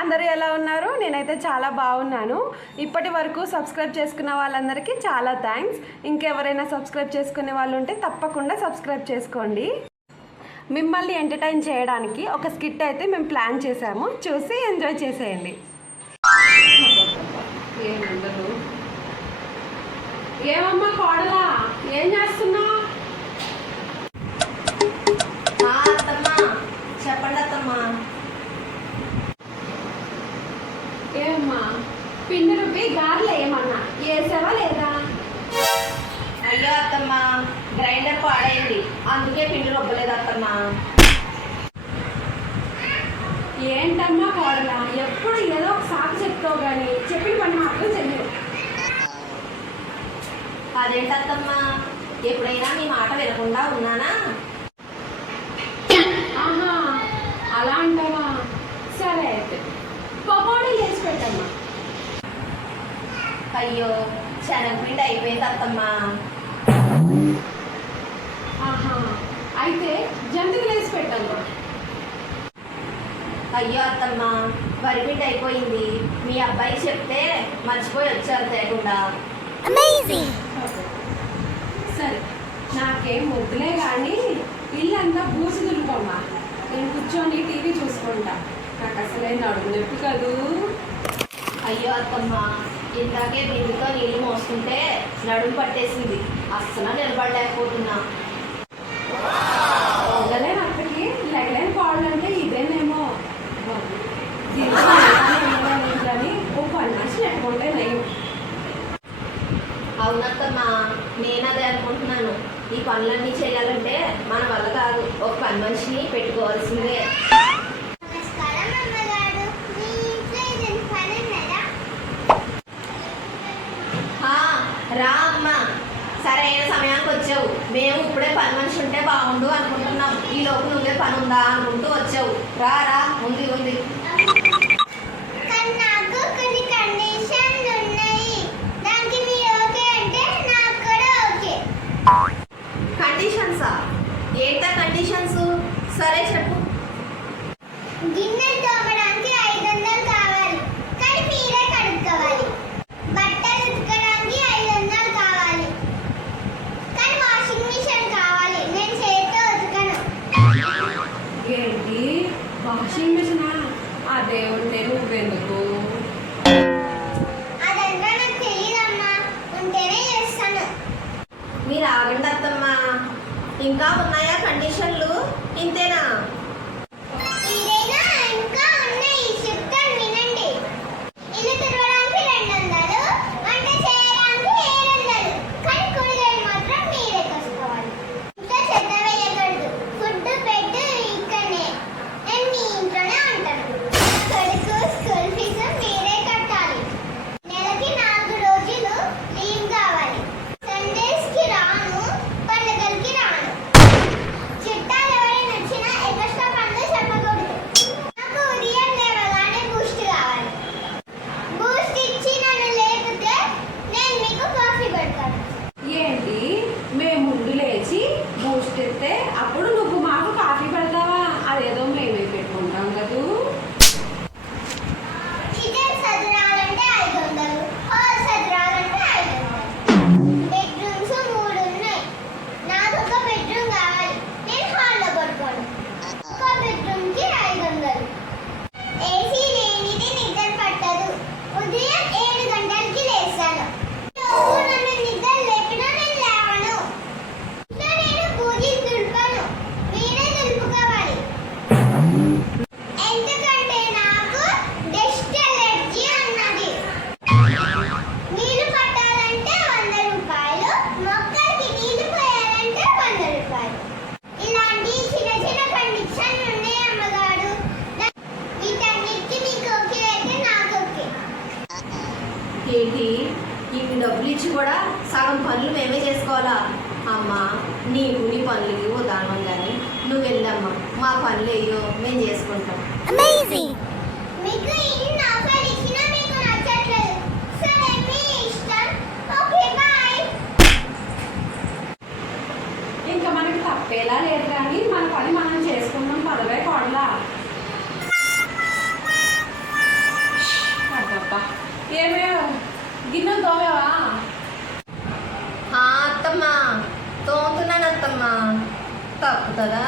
అందరూ ఎలా ఉన్నారు? నేనైతే చాలా బాగున్నాను. ఇప్పటి వరకు సబ్స్క్రైబ్ చేసుకున్న వాళ్ళందరికీ చాలా థ్యాంక్స్. ఇంకెవరైనా సబ్స్క్రైబ్ చేసుకునే వాళ్ళు ఉంటే తప్పకుండా సబ్స్క్రైబ్ చేసుకోండి. మిమ్మల్ని ఎంటర్టైన్ చేయడానికి ఒక స్కిట్ అయితే మేము ప్లాన్ చేసాము, చూసి ఎంజాయ్ చేసేయండి. ఏమమ్మా కోడలా, ఏం చేస్తున్నావు? చెప్పండి అత్తమ్మా. ఏమమ్మా పిండి రుబ్బి గారెలు ఏమన్నా వేసావా లేదా? అయ్యో అత్తమ్మా, గ్రైండర్ పాడైంది, అందుకే పిండి రుబ్బలేదు అత్తమ్మా. ఏంటమ్మా కోడలా, ఎప్పుడు ఏదో ఒక సాకు చెప్తావు కానీ చెప్పిన పని మాత్రం చెయ్యవు. అదేంటత్తమ్మా, ఎప్పుడైనా మీ మాట వినకుండా ఉన్నానా? ఆహా, అలా అంటావా? సరే అయితే పకోడీ చేసి పెట్టమ్మా. అయ్యో, శనగపిండి అయిపోయింది అత్తమ్మా. ఆహా, అయితే జంతికలు వేసి పెట్టమ్మా. అయ్యో అత్తమ్మా, వరిపిండి అయిపోయింది, మీ అబ్బాయి చెప్తే మర్చిపోయి వచ్చారు తేకుండా. సరే, నాకేం వద్దులే కానీ ఇల్లంతా బూసి దులుపమ్మా. నేను కూర్చొని టీవీ చూసుకుంటా, నాకు అసలే నడుము నొప్పి కదూ. అయ్యో అత్తమ్మా, ఇందాకే బిందుతో నీళ్ళు మోసుకుంటే నడుము పట్టేసింది, అస్సలు నిలబడలేకపోతున్నా. ఉండలేని అక్కడికి లెగలేని పాడంటే ఇదేనేమో. కానీ ఓ పని మనిషి లేకుంటే నయం. అవునత్తమ్మా, నేను అదే అనుకుంటున్నాను. ఈ పనులన్నీ చేయాలంటే మన వల్ల కాదు, ఒక పని మనిషిని పెట్టుకోవాల్సిందే. రా అమ్మా, సరైన సమయానికి వచ్చావు. మేము ఇప్పుడే పని మనిషి ఉంటే బాగుండు అనుకుంటున్నాం, ఈ లోపు నువ్వే పని ఉందా అనుకుంటూ వచ్చావు. రా రా, ఉంది ఉంది. కండిషన్సా? ఏంటా కండిషన్స్? సరే చెప్పు. గిన్నెలు తోమడానికి 500 కావాలి, కానీ మీరే కడుక్కోవాలి. బట్టలు ఉతకడానికి 500 కావాలి, కానీ వాషింగ్ మిషన్ కావాలి. నేను చేతితో ఉతకను. ఏంటి వాషింగ్ మిషనా? అదే ఉంటే నువ్వెందుకు? అదంతా నాకు తెలియదమ్మా, ఉంటేనే చేస్తాను. మీరు ఆగండి అత్తమ్మా, ఇంకా ఉన్నాయా కండిషన్లు? ఇంతేనా? ఇదేనా? ఇంకా ఉన్నాయి, చెప్తాను వినండి. ఇల్లు తుడవడానికి 200, వంట చేయడానికి 700, కానీ కూరగాయలు మాత్రం మీరే కోసుకోవాలి. ఇంకా చెత్త వేయకూడదు. ఫుడ్ పెట్టు ఇక్కడనే, నేను మీ ఇంట్లోనే ఉంటాను. కొడుకు స్కూల్ ఫీజు మీరే కట్టాలి. నెలకి 4 రోజులు లీవ్ కావాలి. సండేస్కి రాను, పండుగలకి రాను. చుట్టాలు ఎవరైనా వచ్చినా ఎక్స్ట్రా పనులు చెప్పకూడదు. నాకు ఉదయం లేవగానే బూస్ట్ కావాలి. బూస్ట్ ఇచ్చి నన్ను లేపితే నేను మీకు కాఫీ పెడతాను. ఏంటి మేము ముందు లేచి బూస్ట్ ఇస్తే అప్పుడు నువ్వు మాకు కాఫీ పెడతావా? అదేదో మేమే పెట్టుకుంటాం కదూ. కిచెన్ సదరాలంటే 500, హాల్ సదరాలంటే 500. బెడ్రూమ్స్ 3 ఉన్నాయి, నాకు ఒక బెడ్రూమ్ కావాలి. నేను హాల్లో పడుకోను. ఒక బెడ్రూమ్కి 500. ఏసీ లేనిది నిద్ర పట్టదు. ఉదయం 7 గంటలకి లేస్తాను. రోజు నన్ను నిద్ర లేపినా నేను లేవను. ఇంట్లో నేను పూజలు దులుపను, మీరే దులుపుకోవాలి. ఎందుకంటే నాకు డస్ట్ ఎలర్జీ ఉన్నది. నీళ్లు పట్టాలంటే 100 రూపాయలు, మొక్కలకి నీళ్లు పోయాలంటే 100 రూపాయలు. ఇలాంటి చిన్న చిన్న కండిషన్లు ఉన్నాయి అమ్మగారు. వీటన్నిటికీ మీకు ఓకే అయితే నాకు ఓకే. ఏంటి, ఇన్ని డబ్బులు ఇచ్చి కూడా సగం పనులు మేమే చేసుకోవాలా? అమ్మా, నీకు నీ పనులకి ఉదాహరణ కానీ నువ్వు వెళ్ళమ్మా, మా పనులు అయ్యో మేము చేసుకుంటాం. మీకు ఇన్ని ఆఫర్ ఇచ్చినా మీకు నచ్చట్లేదు. సరే, మీ ఇష్టం. Okay, bye. ఇంకా మనకి తప్పేలా లేదు కానీ మన పని మనం చేసుకుందాం. పదవే కోడలా. అవుతుందా?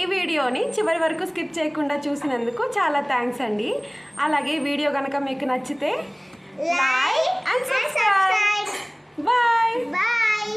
ఈ వీడియోని చివరి వరకు స్కిప్ చేయకుండా చూసినందుకు చాలా థ్యాంక్స్ అండి. అలాగే ఈ వీడియో కనుక మీకు నచ్చితే like and subscribe. Bye. Bye.